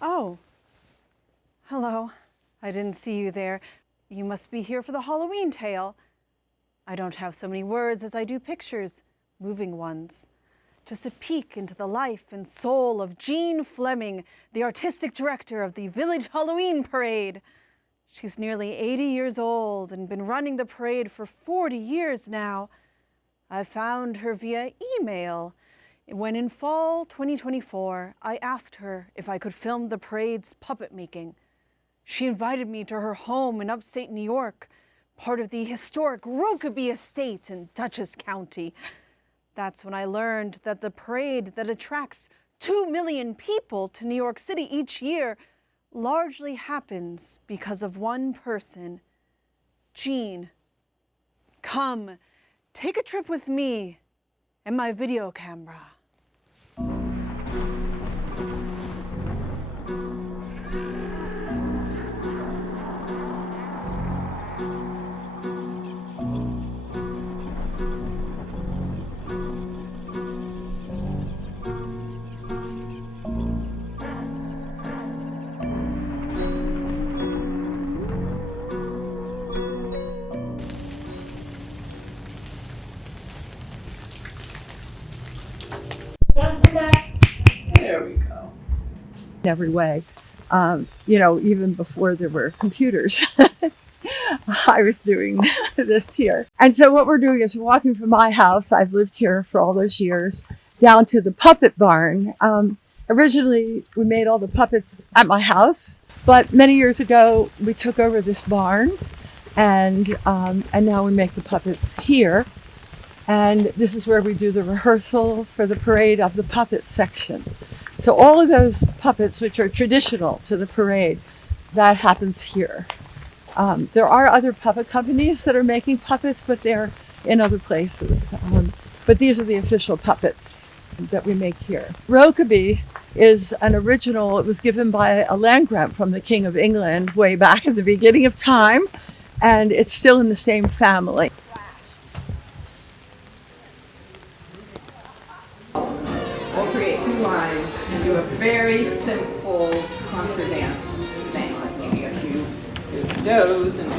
Oh, hello. I didn't see you there. You must be here for the Halloween tale. I don't have so many words as I do pictures, moving ones. Just a peek into the life and soul of Jeanne Fleming, the artistic director of the Village Halloween Parade. She's nearly 80 years old and been running the parade for 40 years now. I found her via email when in fall 2024, I asked her if I could film the parade's puppet making. She invited me to her home in upstate New York, part of the historic Rokeby Estate in Dutchess County. That's when I learned that the parade that attracts 2 million people to New York City each year largely happens because of one person, Jeanne. Come, take a trip with me and my video camera. There we go. In every way. Even before there were computers, I was doing this here. And so what we're doing is we're walking from my house. I've lived here for all those years, down to the puppet barn. Originally, we made all the puppets at my house, but many years ago, we took over this barn, and now we make the puppets here. And this is where we do the rehearsal for the parade of the puppet section. So all of those puppets, which are traditional to the parade, that happens here. There are other puppet companies that are making puppets, but they're in other places. But these are the official puppets that we make here. Rokeby is an original. It was given by a land grant from the King of England way back at the beginning of time, and it's still in the same family. We'll create 2 lines and do a very simple contra dance thing. Let's give you a few does and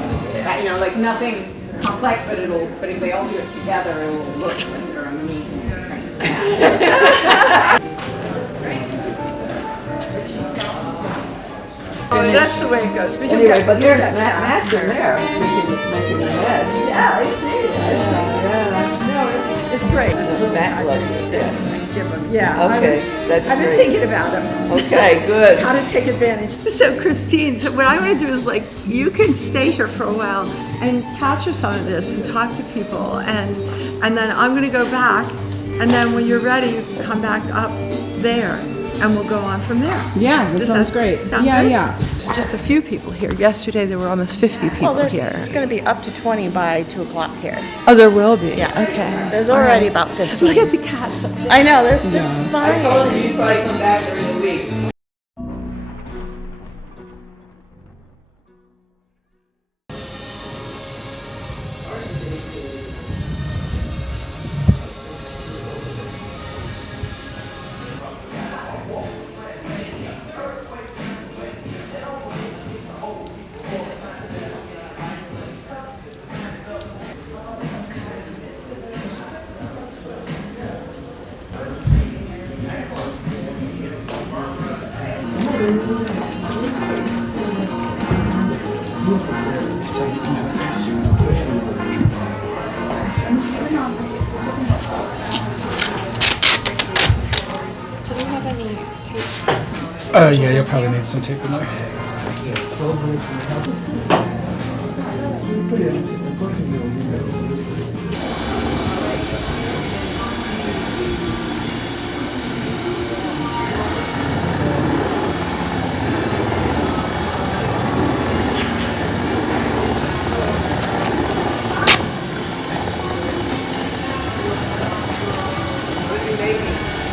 like nothing complex, but if they all do it together, it will look like they're amazing. That's the way it goes. Anyway, but there's that master there. Making the head. Yeah, I see. No, it's great. Matt loves it. Yeah. Okay, that's I've been great. thinking about them. Okay, good. How to take advantage. So Christine, so what I want to do is you can stay here for a while and capture some of this and talk to people, and then I'm going to go back, and then when you're ready, you can come back up there, and we'll go on from there. Yeah, that sounds great. Sound Yeah, good? yeah. There's just a few people here. Yesterday there were almost 50 people here. There's going to be up to 20 by 2 o'clock here. Oh, there will be. Yeah. Okay. There's already about 15. Look at the cats up there. I know, they're I smiling. told you you'd probably come back during the week. Yeah, you'll probably need some tape in there.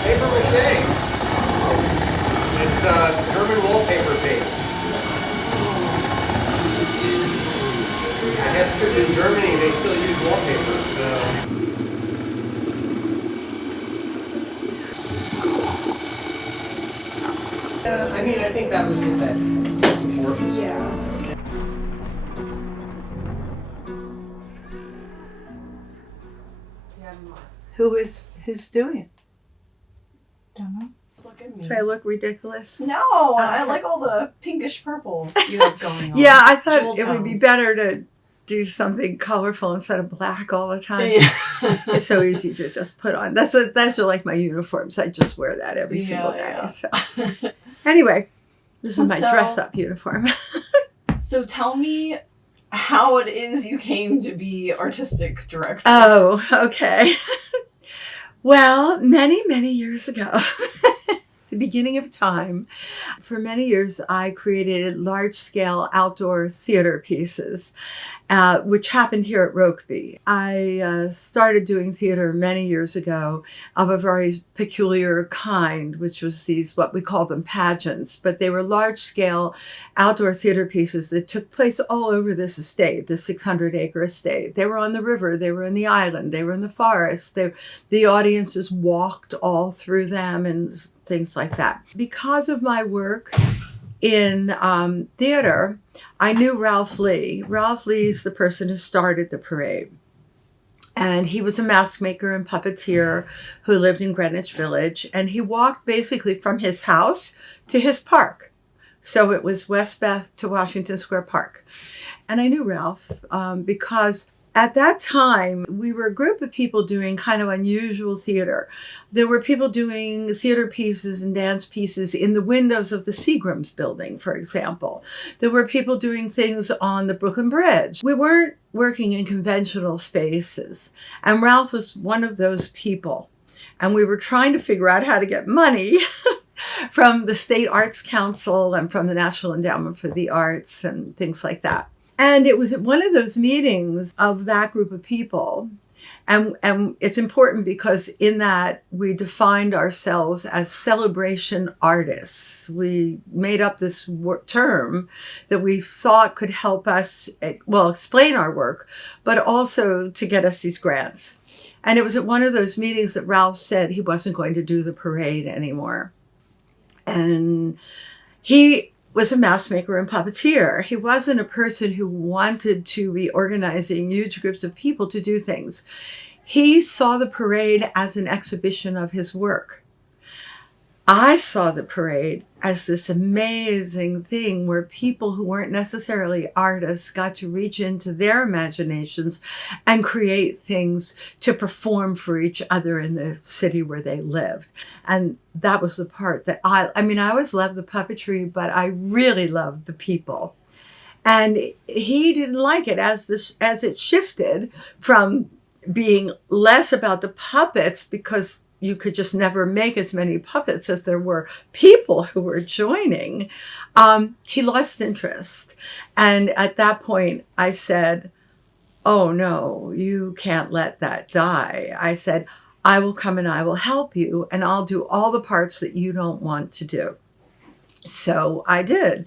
Paper mache. It's German wallpaper base. I guess because in Germany they still use wallpaper. So. I mean, I think that was with that support. Yeah. Who's doing it? Don't know. Look at me. Do I look ridiculous? No, and I like all the pinkish purples you have going on. Yeah, I thought Jewel it would be tones. better to do something colorful instead of black all the time. Yeah. It's so easy to just put on. That's like my uniforms. I just wear that every single day. Yeah. So anyway, this is my So- dress-up uniform. So tell me how it is you came to be artistic director. Oh, okay. Well, many years ago, the beginning of time, for many years I created large-scale outdoor theater pieces, which happened here at Rokeby. I started doing theater many years ago of a very peculiar kind, which was these, what we call them pageants, but they were large-scale outdoor theater pieces that took place all over this estate, the 600-acre estate. They were on the river, they were in the island, they were in the forest. The audiences walked all through them and things like that. Because of my work in theater, I knew Ralph Lee. Ralph Lee's the person who started the parade. And he was a mask maker and puppeteer who lived in Greenwich Village. And he walked basically from his house to his park. So it was West Beth to Washington Square Park. And I knew Ralph because at that time, we were a group of people doing kind of unusual theater. There were people doing theater pieces and dance pieces in the windows of the Seagram's building, for example. There were people doing things on the Brooklyn Bridge. We weren't working in conventional spaces. And Ralph was one of those people. And we were trying to figure out how to get money from the State Arts Council and from the National Endowment for the Arts and things like that. And it was at one of those meetings of that group of people. And it's important because in that we defined ourselves as celebration artists. We made up this term that we thought could help us, well, explain our work, but also to get us these grants. And it was at one of those meetings that Ralph said he wasn't going to do the parade anymore. And he was a mask maker and puppeteer. He wasn't a person who wanted to be organizing huge groups of people to do things. He saw the parade as an exhibition of his work. I saw the parade as this amazing thing where people who weren't necessarily artists got to reach into their imaginations and create things to perform for each other in the city where they lived. And that was the part that I always loved the puppetry, but I really loved the people. And he didn't like it as it shifted from being less about the puppets because you could just never make as many puppets as there were people who were joining. He lost interest. And at that point, I said, oh no, you can't let that die. I said, I will come and I will help you and I'll do all the parts that you don't want to do. So I did.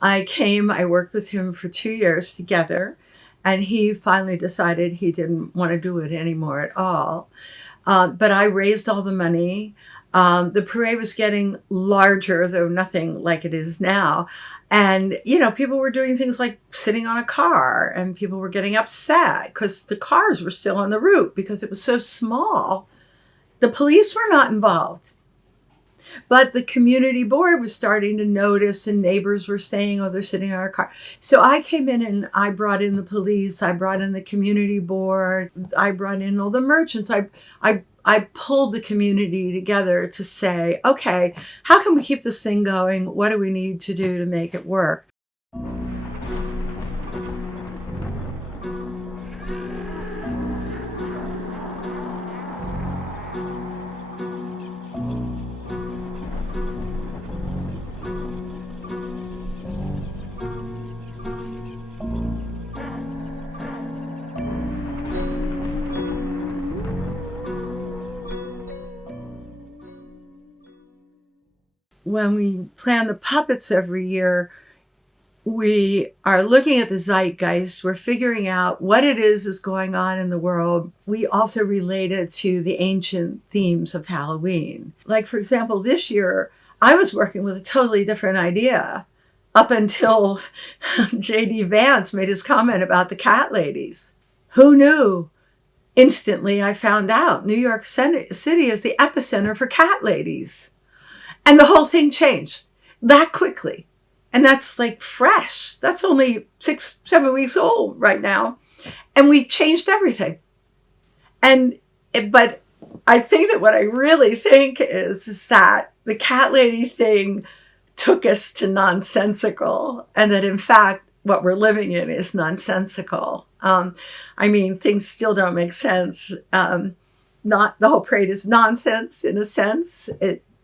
I worked with him for 2 years together, and he finally decided he didn't want to do it anymore at all. But I raised all the money. The parade was getting larger, though nothing like it is now. And, people were doing things like sitting on a car, and people were getting upset because the cars were still on the route because it was so small. The police were not involved. But the community board was starting to notice, and neighbors were saying, oh, they're sitting in our car. So I came in and I brought in the police. I brought in the community board. I brought in all the merchants. I pulled the community together to say, okay, how can we keep this thing going? What do we need to do to make it work? When we plan the puppets every year, we are looking at the zeitgeist. We're figuring out what it is going on in the world. We also relate it to the ancient themes of Halloween. Like, for example, this year, I was working with a totally different idea up until J.D. Vance made his comment about the cat ladies. Who knew? Instantly, I found out New York City is the epicenter for cat ladies. And the whole thing changed that quickly. And that's like fresh. That's only 6-7 weeks old right now. And we changed everything. But I think that what I really think is that the cat lady thing took us to nonsensical, and that in fact, what we're living in is nonsensical. I mean, things still don't make sense. Not the whole parade is nonsense in a sense,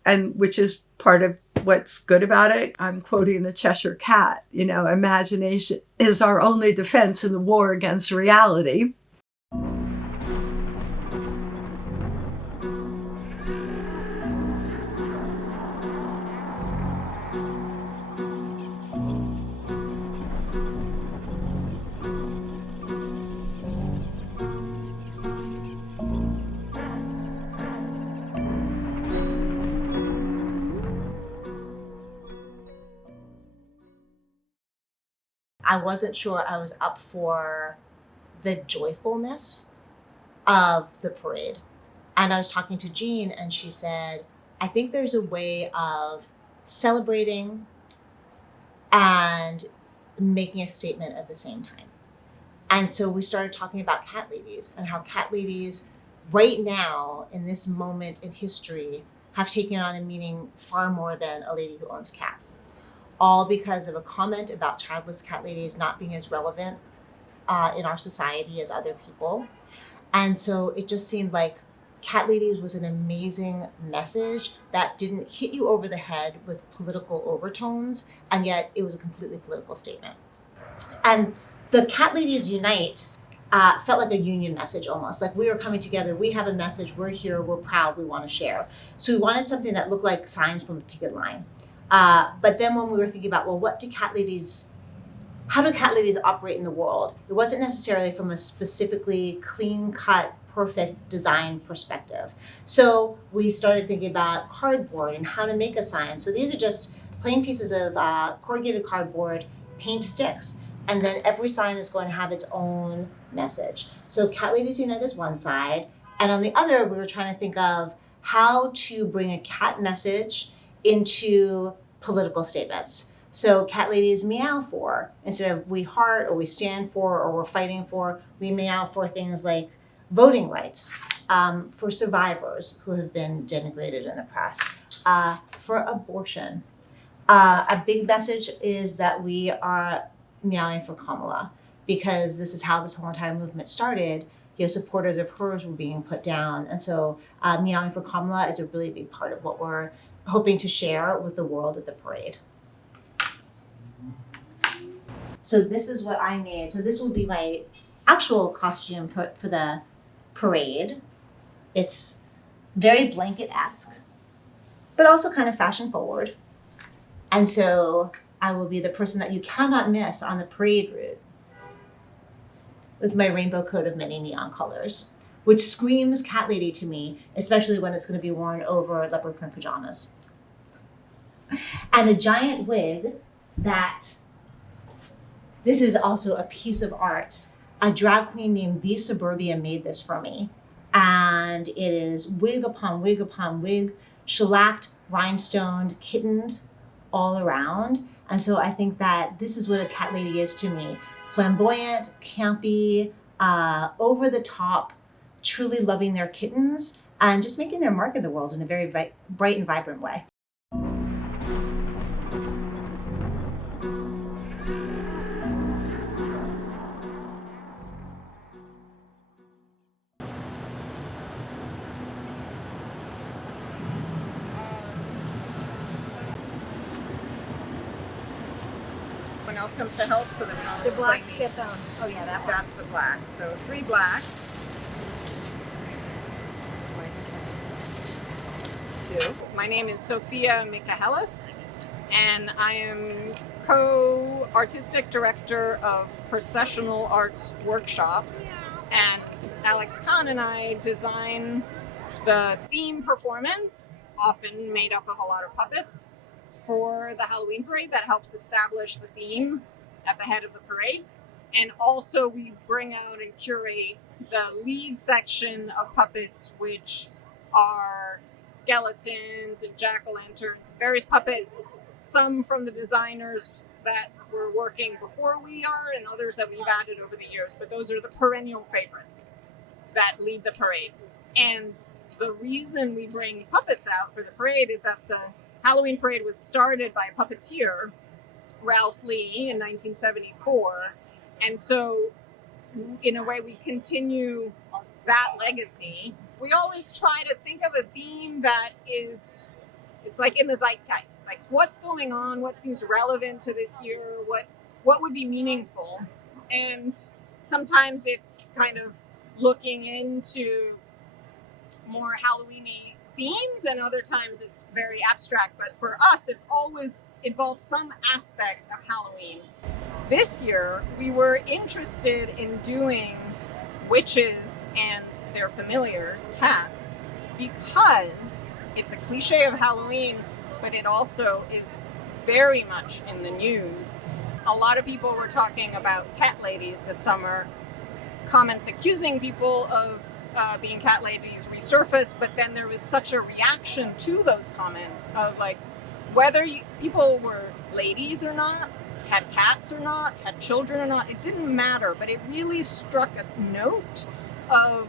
and which is part of what's good about it. I'm quoting the Cheshire Cat. Imagination is our only defense in the war against reality. I wasn't sure I was up for the joyfulness of the parade. And I was talking to Jeanne, and she said, I think there's a way of celebrating and making a statement at the same time. And so we started talking about cat ladies and how cat ladies right now in this moment in history have taken on a meaning far more than a lady who owns a cat. All because of a comment about childless cat ladies not being as relevant in our society as other people. And so it just seemed like cat ladies was an amazing message that didn't hit you over the head with political overtones, and yet it was a completely political statement. And the Cat Ladies Unite felt like a union message almost, like we are coming together, we have a message, we're here, we're proud, we want to share. So we wanted something that looked like signs from a picket line. But then when we were thinking about, well, how do cat ladies operate in the world? It wasn't necessarily from a specifically clean-cut, perfect design perspective. So we started thinking about cardboard and how to make a sign. So these are just plain pieces of corrugated cardboard, paint sticks, and then every sign is going to have its own message. So Cat Ladies Unite is one side, and on the other, we were trying to think of how to bring a cat message into political statements. So cat ladies meow for, instead of we heart or we stand for or we're fighting for, we meow for things like voting rights, for survivors who have been denigrated in the press, for abortion. A big message is that we are meowing for Kamala, because this is how this whole entire movement started. Supporters of hers were being put down. And so meowing for Kamala is a really big part of what we're hoping to share with the world at the parade. So this is what I made. So this will be my actual costume for the parade. It's very blanket-esque, but also kind of fashion forward. And so I will be the person that you cannot miss on the parade route with my rainbow coat of many neon colors, which screams cat lady to me, especially when it's going to be worn over leopard print pajamas. And a giant wig this is also a piece of art. A drag queen named The Suburbia made this for me. And it is wig upon wig upon wig, shellacked, rhinestoned, kittened all around. And so I think that this is what a cat lady is to me. Flamboyant, campy, over the top, truly loving their kittens, and just making their mark in the world in a very bright and vibrant way. Someone else comes to help so that we don't The blacks get them. Oh yeah, that one. That's the black. So 3 blacks. 2. My name is Sophia Michaelis, and I am co-artistic director of Processional Arts Workshop. And Alex Kahn and I design the theme performance often made up of a lot of puppets for the Halloween parade that helps establish the theme at the head of the parade. And also we bring out and curate the lead section of puppets, which are skeletons and jack-o'-lanterns, various puppets, some from the designers that were working before we are and others that we've added over the years. But those are the perennial favorites that lead the parade. And the reason we bring puppets out for the parade is that the Halloween parade was started by a puppeteer, Ralph Lee, in 1974. And so, in a way, we continue that legacy. We always try to think of a theme that is, it's like in the zeitgeist, like what's going on, what seems relevant to this year, what would be meaningful. And sometimes it's kind of looking into more Halloween-y themes, and other times it's very abstract. But for us, it's always involves some aspect of Halloween. This year, we were interested in doing witches and their familiars, cats, because it's a cliche of Halloween, but it also is very much in the news. A lot of people were talking about cat ladies this summer. Comments accusing people of being cat ladies resurfaced, but then there was such a reaction to those comments of like whether people were ladies or not, had cats or not, had children or not, it didn't matter, but it really struck a note of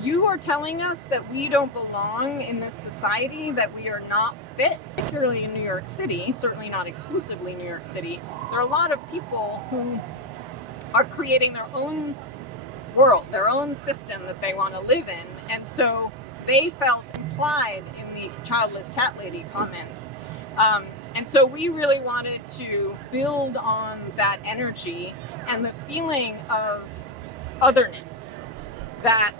you are telling us that we don't belong in this society, that we are not fit, particularly in New York City, certainly not exclusively New York City. There are a lot of people who are creating their own world, their own system that they want to live in. And so they felt implied in the childless cat lady comments. And so we really wanted to build on that energy and the feeling of otherness that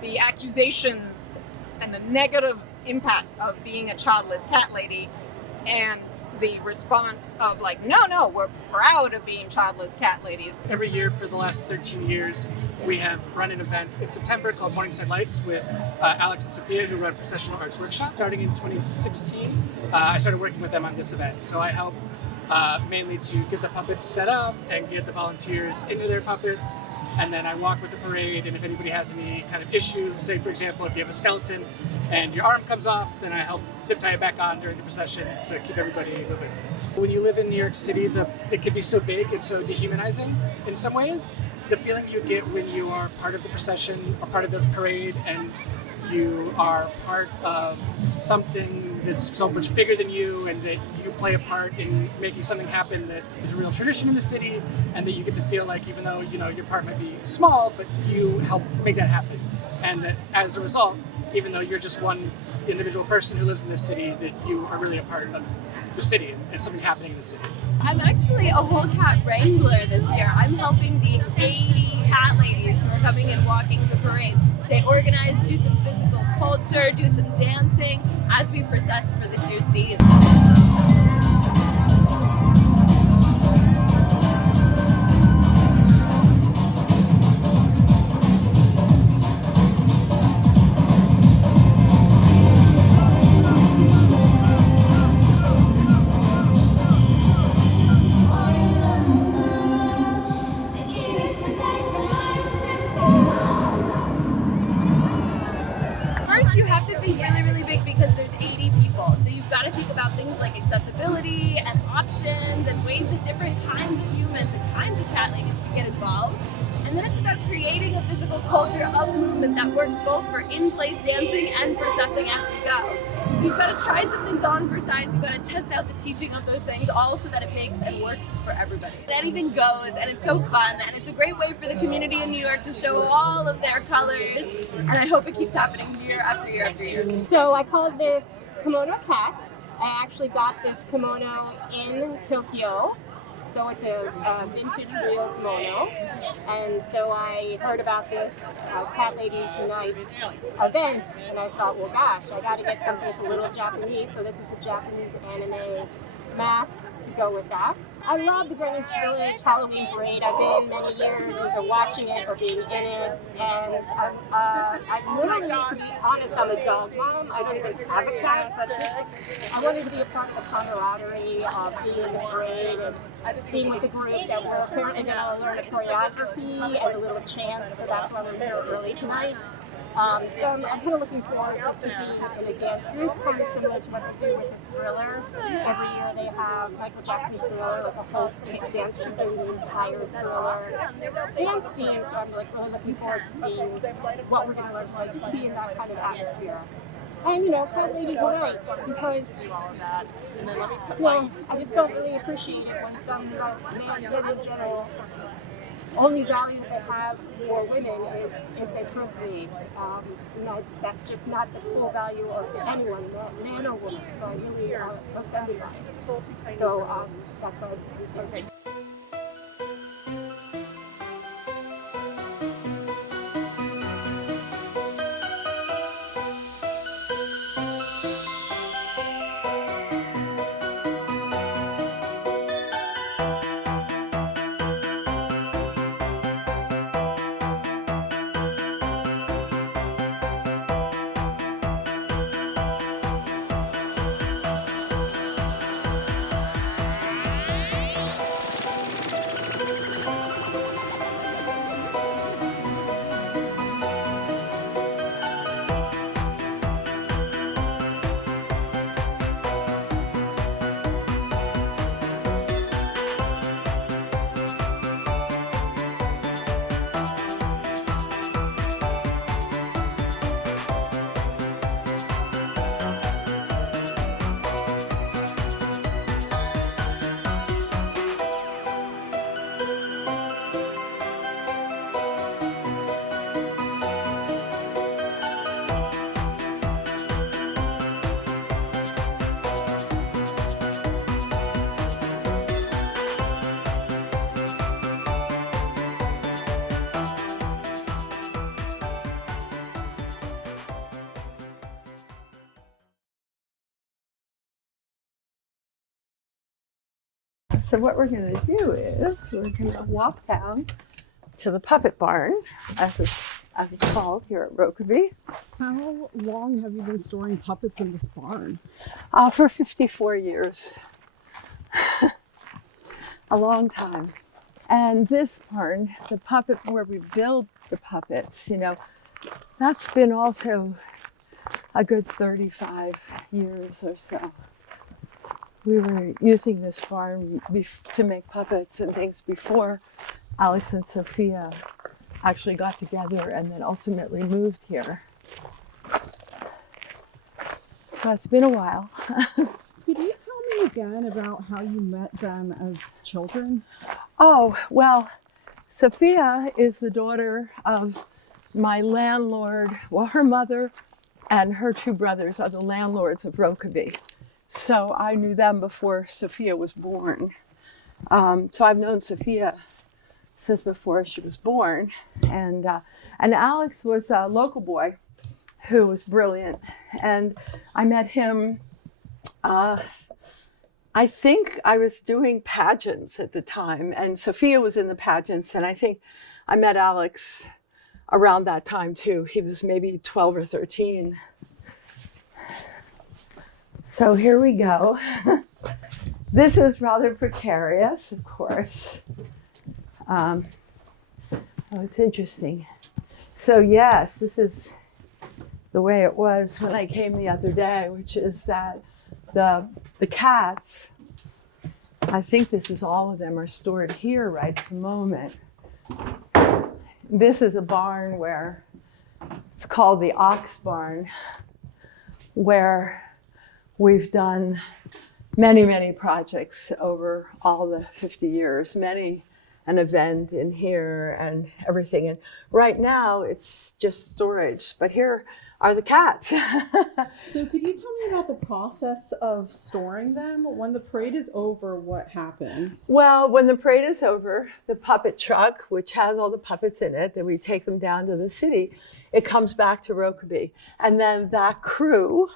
the accusations and the negative impact of being a childless cat lady and the response of like, no, we're proud of being childless cat ladies. Every year for the last 13 years, we have run an event in September called Morningside Lights with Alex and Sophia, who run Processional Arts Workshop. Starting in 2016, I started working with them on this event. So I help mainly to get the puppets set up and get the volunteers into their puppets. And then I walk with the parade, and if anybody has any kind of issues, say for example, if you have a skeleton and your arm comes off, then I help zip tie it back on during the procession to keep everybody moving. When you live in New York City, it can be so big and so dehumanizing in some ways. The feeling you get when you are part of the procession or part of the parade and you are part of something that's so much bigger than you, and that you play a part in making something happen that is a real tradition in the city, and that you get to feel like even though your part might be small, but you help make that happen. And that as a result, even though you're just one individual person who lives in this city, that you are really a part of the city and something happening in the city. I'm actually a whole cat wrangler this year. I'm helping the 80 cat ladies who are coming and walking the parade stay organized, do some physical culture, do some dancing as we process for this year's theme. Accessibility and options and ways that different kinds of humans and kinds of cat ladies can get involved. And then it's about creating a physical culture of movement that works both for in-place dancing and processing as we go. So you've got to try some things on for size, you've got to test out the teaching of those things, all so that it makes and works for everybody. Anything goes, and it's so fun, and it's a great way for the community in New York to show all of their colors, and I hope it keeps happening year after year after year. So I call this Kimono Cat. I actually got this kimono in Tokyo, so it's a vintage real kimono, and so I heard about this Cat Ladies Unite event, and I thought, well gosh, I gotta get something that's a little Japanese, so this is a Japanese anime mask to go with that. I love the Greenwich Village Halloween Parade. I've been many years either watching it or being in it, and I literally, to be honest, I'm a dog mom. I don't even have a cat, but I wanted to be a part of the camaraderie of being in the parade and being with a group that were apparently going to learn a choreography and a little chant, so that's why we're here early tonight. So I'm kind of looking forward just to being in a dance group, kind of similar to what they do with the Thriller. Every year they have Michael Jackson's Thriller, like a whole dance troupe doing the entire Thriller dance scene. So I'm like really looking forward to seeing what we're going to learn from, just be in that kind of atmosphere. And you know, kind of ladies unite, because well, I just don't really appreciate it when some men in general only value that they have for women is they procreate. You know, that's just not the full value of anyone, man or woman. So I really look down on that. So that's what I think. So what we're going to do is we're going to walk down to the puppet barn, as it's called here at Rokeby. How long have you been storing puppets in this barn? For 54 years. A long time. And this barn, the puppet where we build the puppets, you know, that's been also a good 35 years or so. We were using this farm to make puppets and things before Alex and Sophia actually got together and then ultimately moved here. So it's been a while. Could you tell me again about how you met them as children? Oh, well, Sophia is the daughter of my landlord. Well, her mother and her two brothers are the landlords of Rokeby. So I knew them before Sophia was born. So I've known Sophia since before she was born. And Alex was a local boy who was brilliant. And I met him, I think I was doing pageants at the time. And Sophia was in the pageants. And I think I met Alex around that time too. He was maybe 12 or 13. So here we go. This is rather precarious, of course. Oh, it's interesting. So yes, this is the way it was when I came the other day, which is that the cats, I think this is all of them, are stored here right at the moment. This is a barn where, it's called the Ox Barn, where we've done many, many projects over all the 50 years, many an event in here and everything. And right now it's just storage, but here are the cats. So could you tell me about the process of storing them? When the parade is over, what happens? Well, when the parade is over, the puppet truck, which has all the puppets in it, that we take them down to the city, it comes back to Rokeby. And then that crew,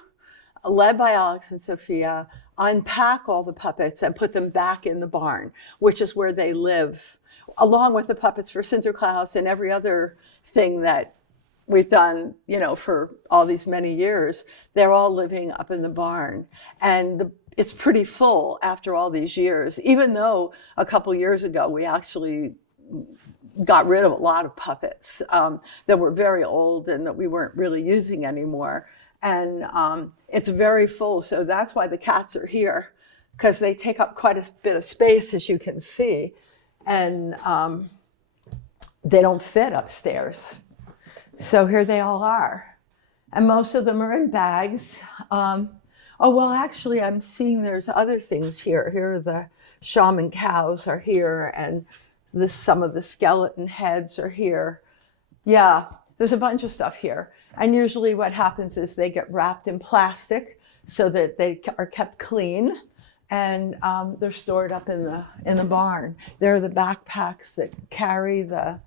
led by Alex and Sophia, unpack all the puppets and put them back in the barn, which is where they live, along with the puppets for Sinterklaas and every other thing that we've done, you know, for all these many years. They're all living up in the barn. And it's pretty full after all these years, even though a couple years ago we actually got rid of a lot of puppets that were very old and that we weren't really using anymore. And it's very full. So that's why the cats are here, because they take up quite a bit of space, as you can see. And they don't fit upstairs. So here they all are. And most of them are in bags. Oh, well, actually, I'm seeing there's other things here. Here are the shaman cows are here, and some of the skeleton heads are here. Yeah, there's a bunch of stuff here. And usually what happens is they get wrapped in plastic so that they are kept clean, and they're stored up in the barn. There are the backpacks that carry that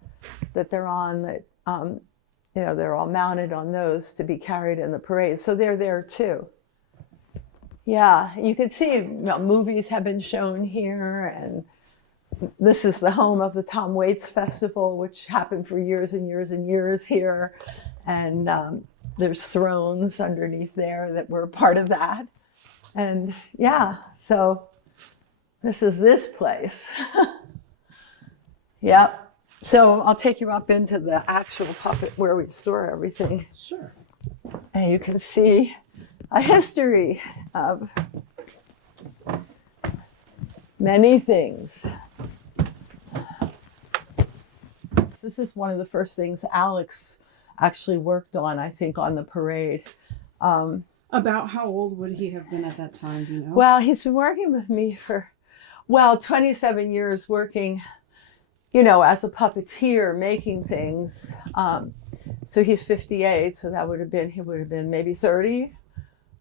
they're on, that you know, they're all mounted on those to be carried in the parade. So they're there too. Yeah, you can see, you know, movies have been shown here, and this is the home of the Tom Waits Festival, which happened for years and years and years here. And there's thrones underneath there that were part of that. And yeah, so this is this place. Yep. So I'll take you up into the actual puppet where we store everything. Sure. And you can see a history of many things. This is one of the first things Alex actually worked on, I think, on the parade. About how old would he have been at that time, do you know? Well, he's been working with me for, 27 years working, you know, as a puppeteer, making things. So he's 58, so he would have been maybe 30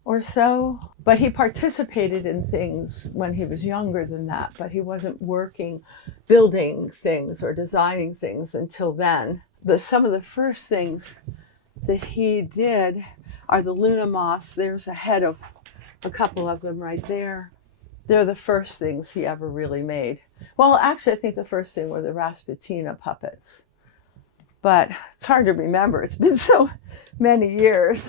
or so. But he participated in things when he was younger than that, but he wasn't working, building things or designing things until then. Some of the first things that he did are the Luna moths. There's a head of a couple of them right there. They're the first things he ever really made. Well, actually, I think the first thing were the Rasputina puppets. But it's hard to remember. It's been so many years.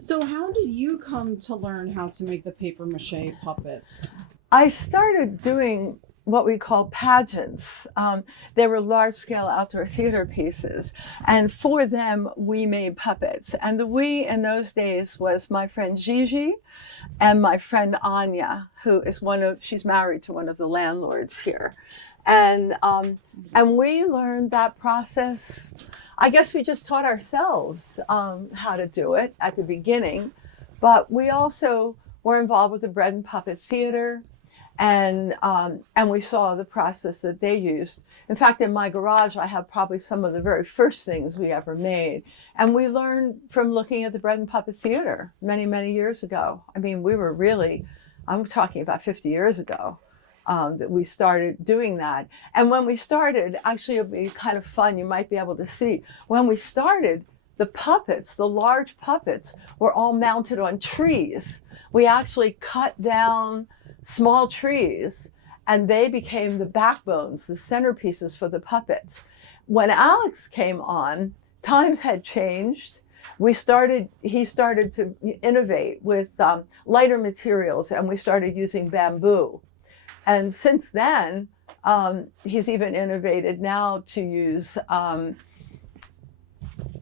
So how did you come to learn how to make the papier-mâché puppets? I started doing what we call pageants. They were large-scale outdoor theater pieces. And for them, we made puppets. And the we in those days was my friend Gigi and my friend Anya, who is she's married to one of the landlords here. And we learned that process. I guess we just taught ourselves how to do it at the beginning. But we also were involved with the Bread and Puppet Theater. And we saw the process that they used. In fact, in my garage, I have probably some of the very first things we ever made. And we learned from looking at the Bread and Puppet Theater many, many years ago. I mean, we were really, I'm talking about 50 years ago, that we started doing that. And when we started, actually, it'll be kind of fun. You might be able to see. When we started, the puppets, the large puppets, were all mounted on trees. We actually cut down small trees, and they became the backbones, the centerpieces for the puppets. When Alex came on, times had changed. He started to innovate with lighter materials, and we started using bamboo. And since then, he's even innovated now to use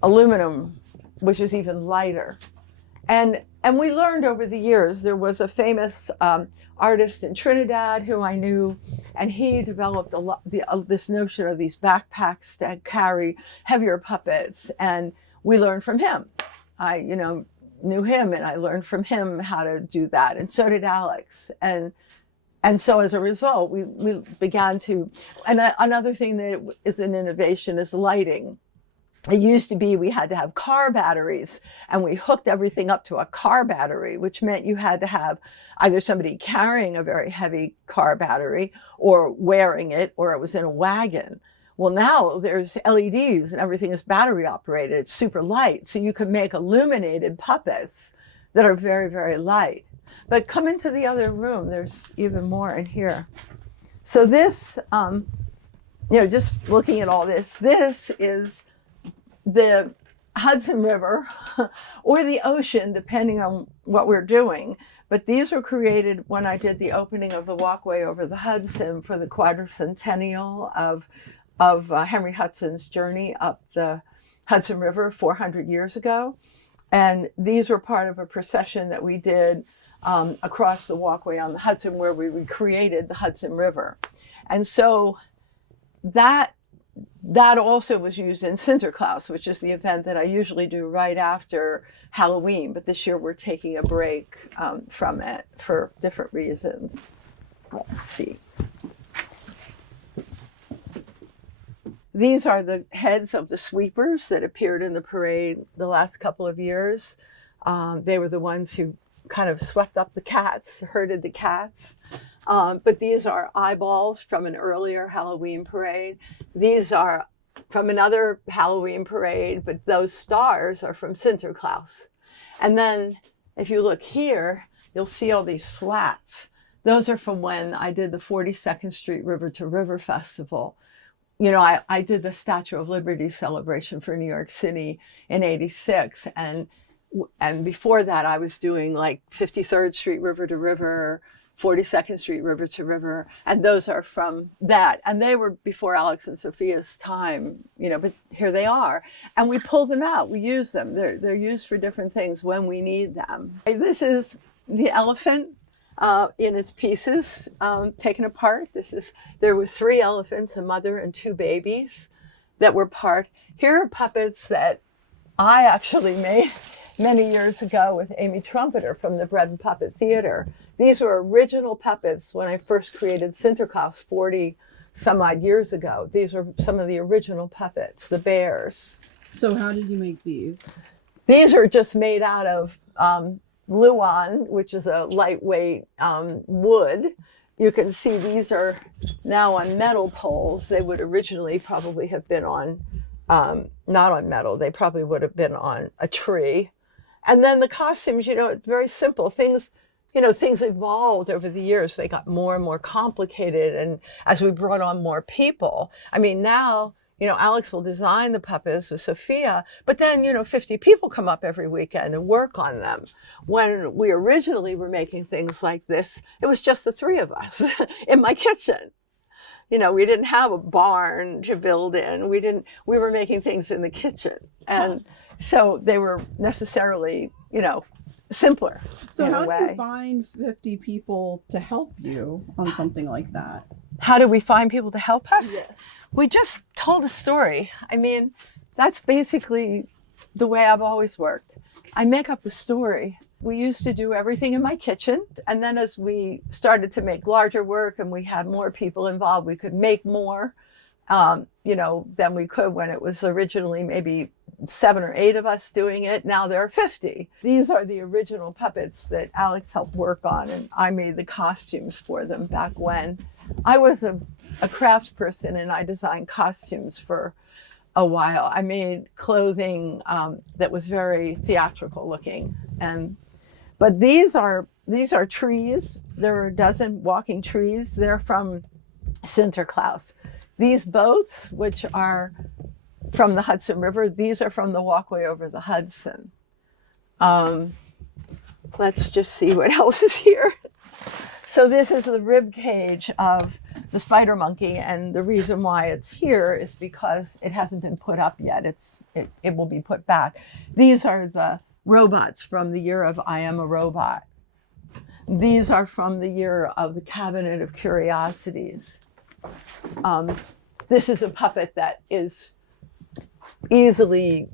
aluminum, which is even lighter. And we learned over the years. There was a famous artist in Trinidad who I knew, and he developed this notion of these backpacks that carry heavier puppets, and we learned from him. I, knew him, and I learned from him how to do that, and so did Alex. And so as a result, we began to, and another thing that is an innovation is lighting. It used to be we had to have car batteries, and we hooked everything up to a car battery, which meant you had to have either somebody carrying a very heavy car battery or wearing it, or it was in a wagon. Well, now there's LEDs and everything is battery operated. It's super light. So you can make illuminated puppets that are very, very light. But come into the other room. There's even more in here. So this, just looking at all this, this is the Hudson River or the ocean, depending on what we're doing. But these were created when I did the opening of the walkway over the Hudson for the quadricentennial of Henry Hudson's journey up the Hudson River 400 years ago. And these were part of a procession that we did across the walkway on the Hudson, where we recreated the Hudson River. And so that also was used in Sinterklaas, which is the event that I usually do right after Halloween. But this year we're taking a break from it for different reasons. Let's see. These are the heads of the sweepers that appeared in the parade the last couple of years. They were the ones who kind of swept up the cats, herded the cats. But these are eyeballs from an earlier Halloween parade. These are from another Halloween parade, but those stars are from Sinterklaas. And then if you look here, you'll see all these flats. Those are from when I did the 42nd Street River to River Festival. I did the Statue of Liberty celebration for New York City in '86. And before that, I was doing like 53rd Street River to River, 42nd Street River to River, and those are from that. And they were before Alex and Sophia's time, but here they are. And we pull them out, we use them. They're used for different things when we need them. This is the elephant in its pieces, taken apart. There were 3 elephants, a mother and 2 babies that were part. Here are puppets that I actually made many years ago with Amy Trumpeter from the Bread and Puppet Theater. These were original puppets when I first created Sinterklaas 40 some odd years ago. These were some of the original puppets, the bears. So how did you make these? These are just made out of Luan, which is a lightweight wood. You can see these are now on metal poles. They would originally probably have been on, not on metal, they probably would have been on a tree. And then the costumes, it's very simple. Things evolved over the years. They got more and more complicated. And as we brought on more people, now, Alex will design the puppets with Sophia, but then, 50 people come up every weekend and work on them. When we originally were making things like this, it was just the 3 of us in my kitchen. We didn't have a barn to build in. We were making things in the kitchen. And so they were necessarily, simpler. So how did you find 50 people to help you on something like that? How do we find people to help us? Yes. We just told a story. That's basically the way I've always worked. I make up the story. We used to do everything in my kitchen. And then as we started to make larger work and we had more people involved, we could make more, than we could when it was originally maybe 7 or 8 of us doing it. Now there are 50. These are the original puppets that Alex helped work on, and I made the costumes for them back when. I was a craftsperson and I designed costumes for a while. I made clothing that was very theatrical looking. But these are trees. There are a dozen walking trees. They're from Sinterklaas. These boats, which are from the Hudson River, these are from the walkway over the Hudson. Let's just see what else is here. So this is the rib cage of the spider monkey, and the reason why it's here is because it hasn't been put up yet. It will be put back. These are the robots from the year of I Am a Robot. These are from the year of the Cabinet of Curiosities. This is a puppet that is easily,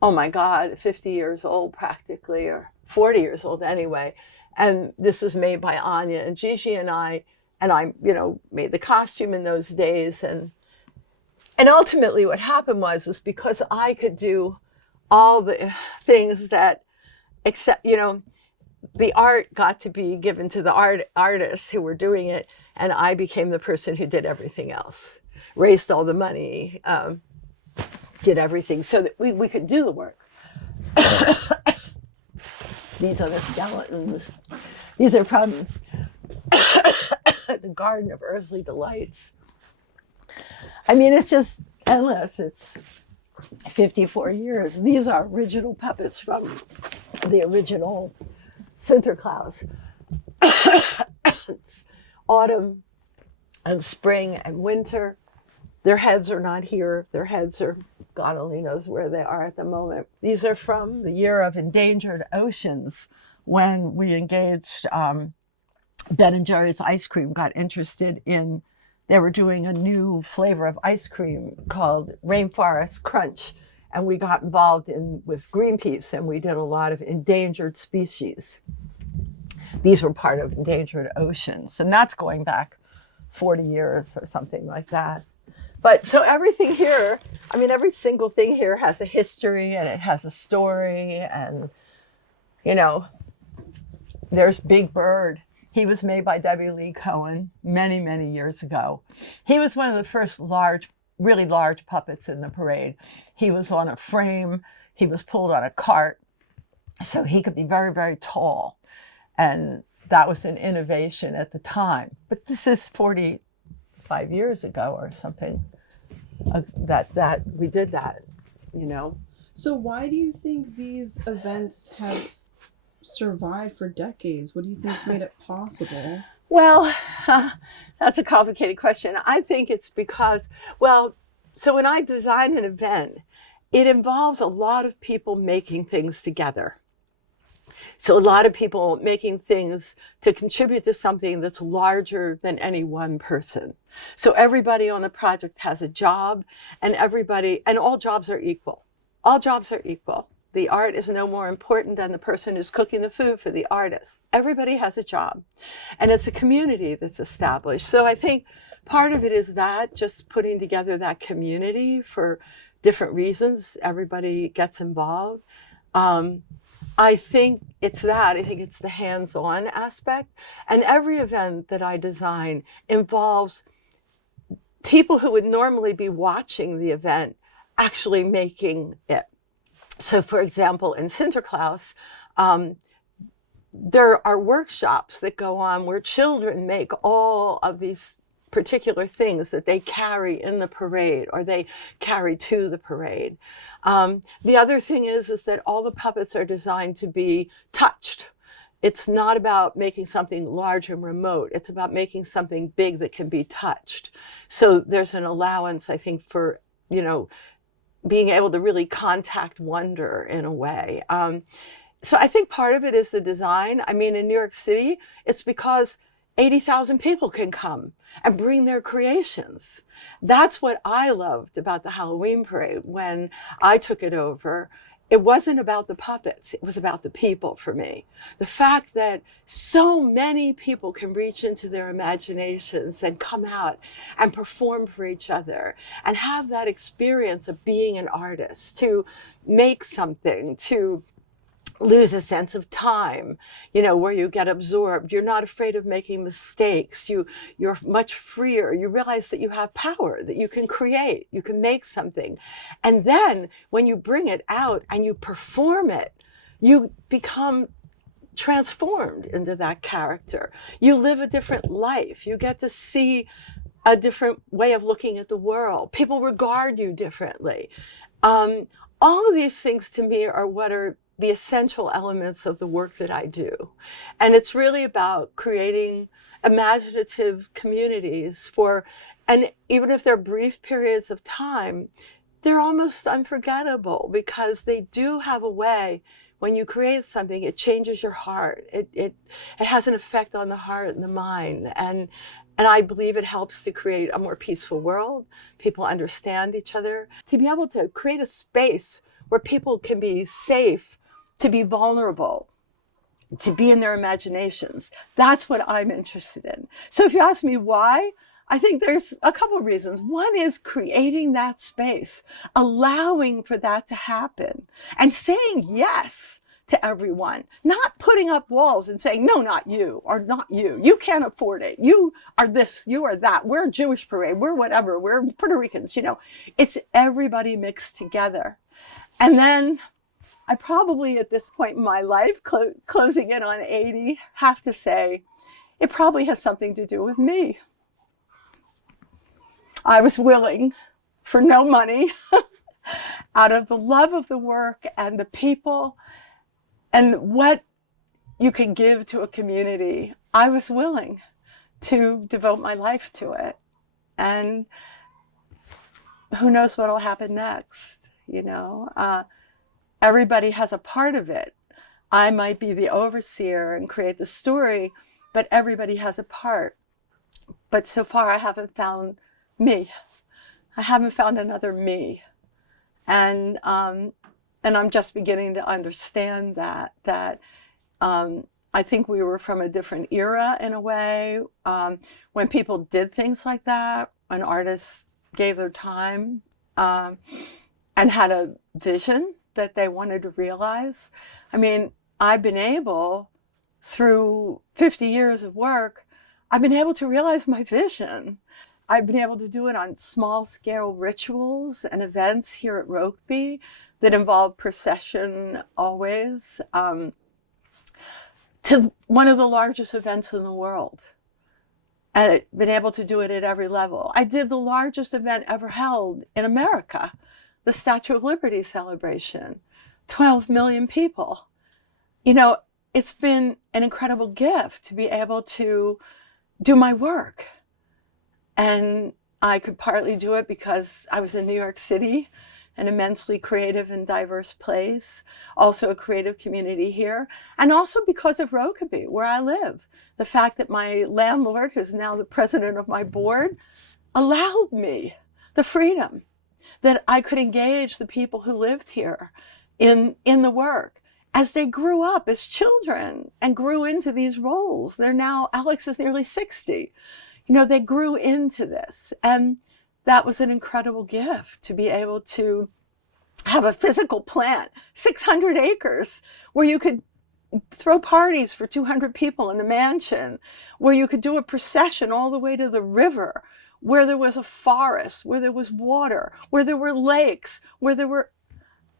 50 years old practically, or 40 years old anyway. And this was made by Anya and Gigi and I made the costume in those days. And ultimately what happened was because I could do all the things that, except, the art got to be given to the artists who were doing it. And I became the person who did everything else, raised all the money, did everything so that we could do the work. These are the skeletons. These are from the Garden of Earthly Delights. I mean, it's just endless. It's 54 years. These are original puppets from the original Sinterklaas. It's autumn and spring and winter. Their heads are not here. Their heads are, God only knows where they are at the moment. These are from the year of endangered oceans, when we engaged Ben & Jerry's ice cream, got interested in, they were doing a new flavor of ice cream called Rainforest Crunch. And we got involved with Greenpeace, and we did a lot of endangered species. These were part of endangered oceans. And that's going back 40 years or something like that. But so everything here, I mean, every single thing here has a history and it has a story. And, you know, there's Big Bird. He was made by W. Lee Cohen many, many years ago. He was one of the first really large puppets in the parade. He was on a frame. He was pulled on a cart. So he could be very, very tall. And that was an innovation at the time. But this is 45 years ago or something that we did that, you know. So why do you think these events have survived for decades? What do you think's made it possible? Well, that's a complicated question. I think it's because, well, so when I design an event, it involves a lot of people making things together. So a lot of people making things to contribute to something that's larger than any one person. So everybody on the project has a job, and all jobs are equal. All jobs are equal. The art is no more important than the person who's cooking the food for the artist. Everybody has a job, and it's a community that's established. So I think part of it is that, just putting together that community for different reasons. Everybody gets involved. I think it's that. I think it's the hands-on aspect. And every event that I design involves people who would normally be watching the event actually making it. So, for example, in Sinterklaas, there are workshops that go on where children make all of these particular things that they carry in the parade or they carry to the parade. The other thing is that all the puppets are designed to be touched. It's not about making something large and remote. It's about making something big that can be touched. So there's an allowance, I think, for, you know, being able to really contact wonder in a way. So I think part of it is the design. I mean, in New York City, it's because 80,000 people can come and bring their creations. That's what I loved about the Halloween parade when I took it over. It wasn't about the puppets, it was about the people for me. The fact that so many people can reach into their imaginations and come out and perform for each other and have that experience of being an artist, to make something, to lose a sense of time, you know, where you get absorbed. You're not afraid of making mistakes. You're much freer. You realize that you have power, that you can create, you can make something. And then when you bring it out and you perform it, you become transformed into that character. You live a different life. You get to see a different way of looking at the world. People regard you differently. All of these things to me are what are the essential elements of the work that I do. And it's really about creating imaginative communities and even if they're brief periods of time, they're almost unforgettable because they do have a way, when you create something, it changes your heart. It has an effect on the heart and the mind. And I believe it helps to create a more peaceful world. People understand each other. To be able to create a space where people can be safe, to be vulnerable, to be in their imaginations. That's what I'm interested in. So if you ask me why, I think there's a couple of reasons. One is creating that space, allowing for that to happen, and saying yes to everyone, not putting up walls and saying, no, not you, or not you. You can't afford it. You are this, you are that. We're a Jewish parade. We're whatever. We're Puerto Ricans. You know, it's everybody mixed together. And then I probably at this point in my life, closing in on 80, have to say it probably has something to do with me. I was willing, for no money, out of the love of the work and the people and what you can give to a community, I was willing to devote my life to it. And who knows what will happen next, you know? Everybody has a part of it. I might be the overseer and create the story, but everybody has a part. But so far I haven't found me. I haven't found another me. And I'm just beginning to understand that I think we were from a different era in a way, when people did things like that, when artists gave their time and had a vision that they wanted to realize. I mean, I've been able, through 50 years of work, I've been able to realize my vision. I've been able to do it on small scale rituals and events here at Rokeby that involve procession always, to one of the largest events in the world. And I've been able to do it at every level. I did the largest event ever held in America, the Statue of Liberty celebration, 12 million people. You know, it's been an incredible gift to be able to do my work. And I could partly do it because I was in New York City, an immensely creative and diverse place, also a creative community here, and also because of Rokeby, where I live. The fact that my landlord, who's now the president of my board, allowed me the freedom that I could engage the people who lived here in the work as they grew up as children and grew into these roles. They're now, Alex is nearly 60. You know, they grew into this. And that was an incredible gift to be able to have a physical plant, 600 acres, where you could throw parties for 200 people in the mansion, where you could do a procession all the way to the river, where there was a forest, where there was water, where there were lakes, where there were,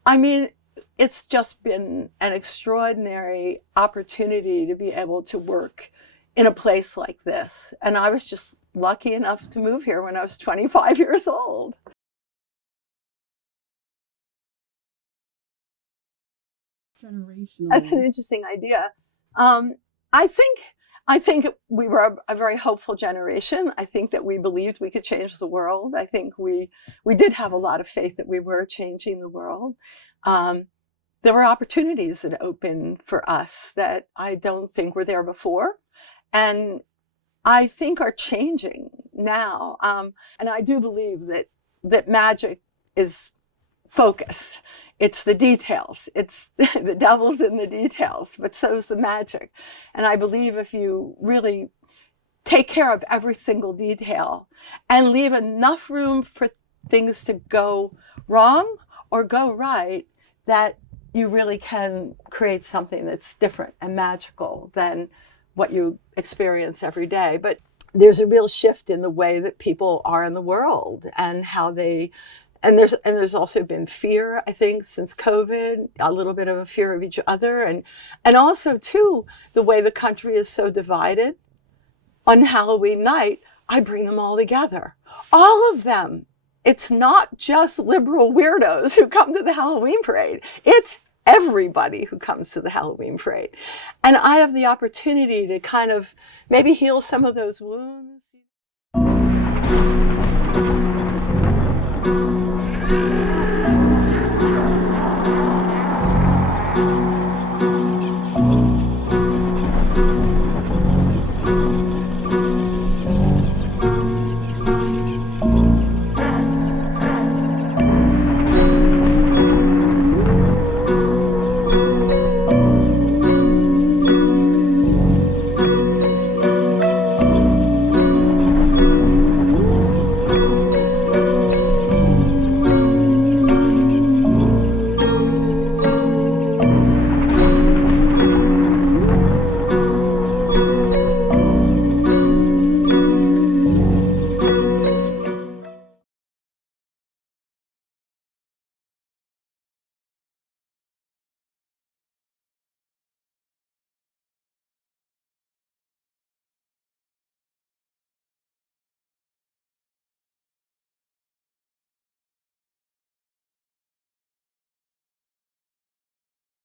I mean, it's just been an extraordinary opportunity to be able to work in a place like this. And I was just lucky enough to move here when I was 25 years old. Generational. That's an interesting idea. I think we were a very hopeful generation. I think that we believed we could change the world. I think we did have a lot of faith that we were changing the world. There were opportunities that opened for us that I don't think were there before, and I think are changing now. And I do believe that magic is focus. It's the details. It's the devil's in the details, but so is the magic. And I believe if you really take care of every single detail and leave enough room for things to go wrong or go right, that you really can create something that's different and magical than what you experience every day. But there's a real shift in the way that people are in the world and how they, and there's also been fear, I think, since COVID, a little bit of a fear of each other. And also too, the way the country is so divided. On Halloween night, I bring them all together. All of them. It's not just liberal weirdos who come to the Halloween parade. It's everybody who comes to the Halloween parade. And I have the opportunity to kind of maybe heal some of those wounds.